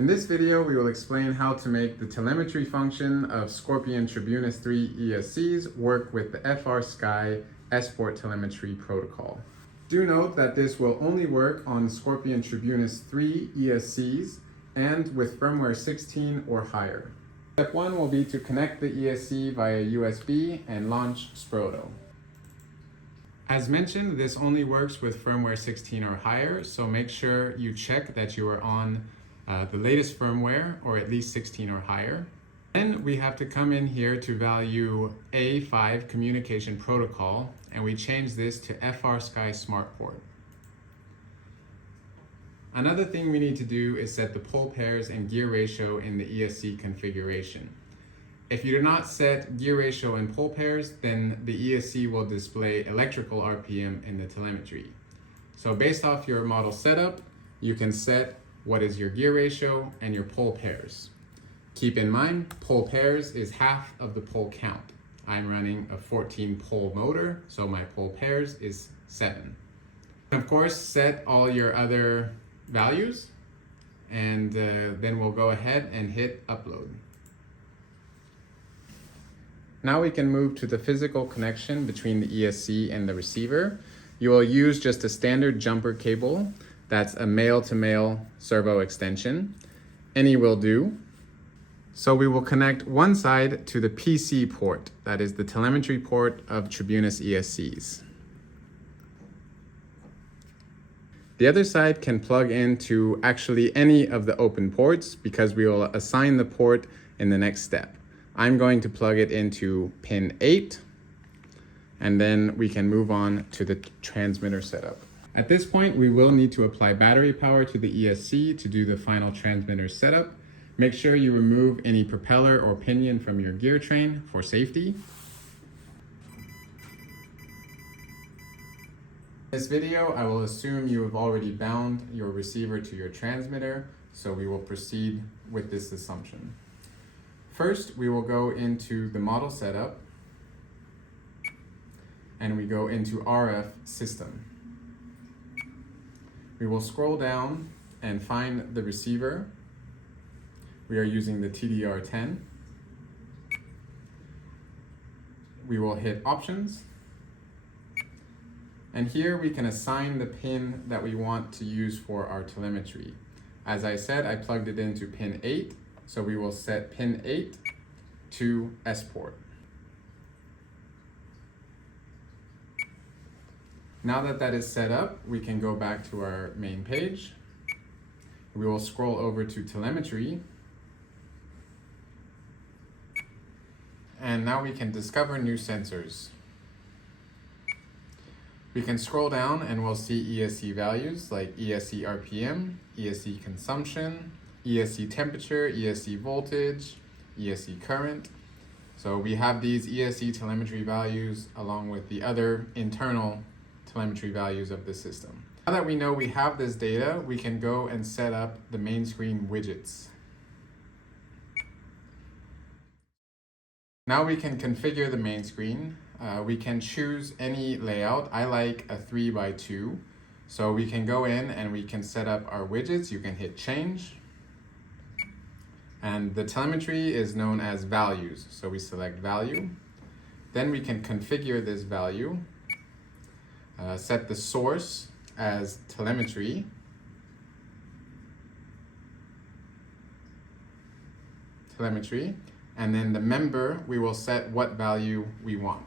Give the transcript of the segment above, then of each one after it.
In this video, we will explain how to make the telemetry function of Scorpion Tribunus III ESCs work with the FRSKY S.port telemetry protocol. Do note that this will only work on Scorpion Tribunus III ESCs and with firmware 16 or higher. Step 1 will be to connect the ESC via USB and launch Sproto. As mentioned, this only works with firmware 16 or higher, so make sure you check that you are on the latest firmware, or at least 16 or higher. Then we have to come in here to value A5 communication protocol, and we change this to FRSKY S.port. Another thing we need to do is set the pole pairs and gear ratio in the ESC configuration. If you do not set gear ratio and pole pairs, then the ESC will display electrical RPM in the telemetry. So based off your model setup, you can set what is your gear ratio and your pole pairs. Keep in mind, pole pairs is half of the pole count. I'm running a 14 pole motor, so my pole pairs is 7. Of course, set all your other values, and then we'll go ahead and hit upload. Now we can move to the physical connection between the ESC and the receiver. You will use just a standard jumper cable. That's a male-to-male servo extension. Any will do. So we will connect one side to the PC port, that is the telemetry port of Tribunus ESCs. The other side can plug into actually any of the open ports because we will assign the port in the next step. I'm going to plug it into pin 8, and then we can move on to the transmitter setup. At this point, we will need to apply battery power to the ESC to do the final transmitter setup. Make sure you remove any propeller or pinion from your gear train for safety. In this video, I will assume you have already bound your receiver to your transmitter, so we will proceed with this assumption. First, we will go into the model setup, and we go into RF system. We will scroll down and find the receiver. We are using the TDR10. We will hit options. And here we can assign the pin that we want to use for our telemetry. As I said, I plugged it into pin 8, so we will set pin 8 to S.port. Now that that is set up, we can go back to our main page. We will scroll over to telemetry. And now we can discover new sensors. We can scroll down and we'll see ESC values like ESC RPM, ESC consumption, ESC temperature, ESC voltage, ESC current. So we have these ESC telemetry values along with the other internal telemetry values of the system. Now that we know we have this data, we can go and set up the main screen widgets. Now we can configure the main screen. We can choose any layout. I like a 3x2. So we can go in and we can set up our widgets. You can hit change. And the telemetry is known as values. So we select value. Then we can configure this value. Set the source as telemetry. And then the member, we will set what value we want.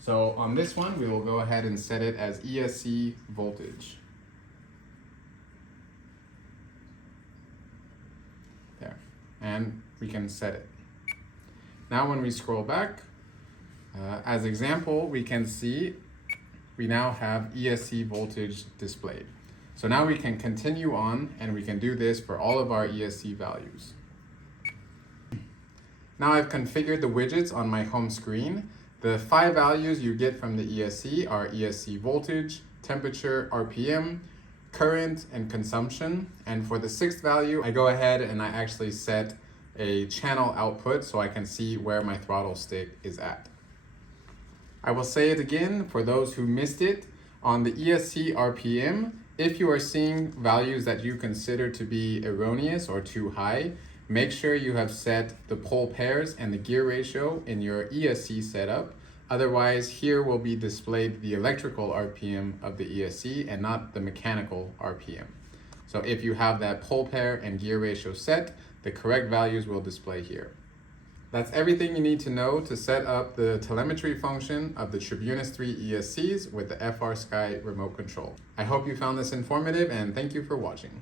So on this one, we will go ahead and set it as ESC voltage. There, and we can set it. Now when we scroll back, as example, we can see we now have ESC voltage displayed. So now we can continue on and we can do this for all of our ESC values. Now I've configured the widgets on my home screen. The 5 values you get from the ESC are ESC voltage, temperature, RPM, current, and consumption. And for the 6th value, I go ahead and I actually set a channel output so I can see where my throttle stick is at. I will say it again for those who missed it. On the ESC RPM, If you are seeing values that you consider to be erroneous or too high, make sure you have set the pole pairs and the gear ratio in your ESC setup. Otherwise, here will be displayed the electrical RPM of the ESC and not the mechanical RPM. So if you have that pole pair and gear ratio set, the correct values will display here. That's everything you need to know to set up the telemetry function of the Tribunus III ESCs with the FRSKY remote control. I hope you found this informative and thank you for watching.